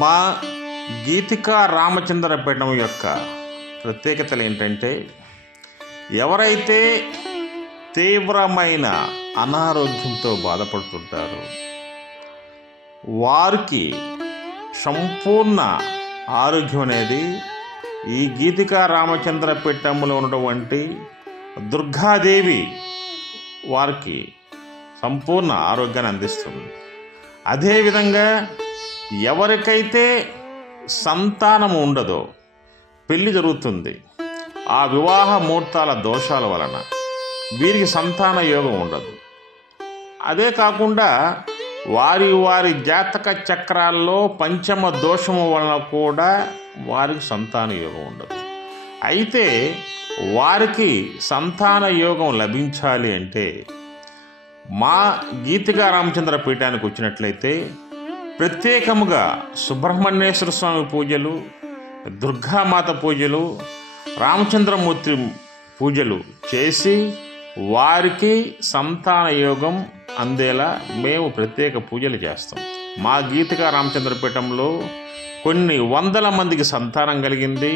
మా గీతికా రామచంద్రపీఠం యొక్క ప్రత్యేకతలు ఏంటంటే, ఎవరైతే తీవ్రమైన అనారోగ్యంతో బాధపడుతుంటారో వారికి సంపూర్ణ ఆరోగ్యం అనేది ఈ గీతికా రామచంద్రపీఠంలో ఉన్నటువంటి దుర్గాదేవి వారికి సంపూర్ణ ఆరోగ్యాన్ని అందిస్తుంది. అదేవిధంగా ఎవరికైతే సంతానం ఉండదో, పెళ్లి జరుగుతుంది, ఆ వివాహ ముహూర్తాల దోషాల వలన వీరికి సంతాన యోగం ఉండదు. అదే కాకుండా వారి జాతక చక్రాల్లో పంచమ దోషము వలన కూడా వారికి సంతాన యోగం ఉండదు. అయితే వారికి సంతాన యోగం లభించాలి అంటే మా గీతికా రామచంద్ర పీఠానికి వచ్చినట్లయితే ప్రత్యేకముగా సుబ్రహ్మణ్యేశ్వర స్వామి పూజలు, దుర్గామాత పూజలు, రామచంద్రమూర్తి పూజలు చేసి వారికి సంతాన యోగం అందేలా మేము ప్రత్యేక పూజలు చేస్తాం. మా గీతికా రామచంద్రపీఠంలో కొన్ని వందల మందికి సంతానం కలిగింది.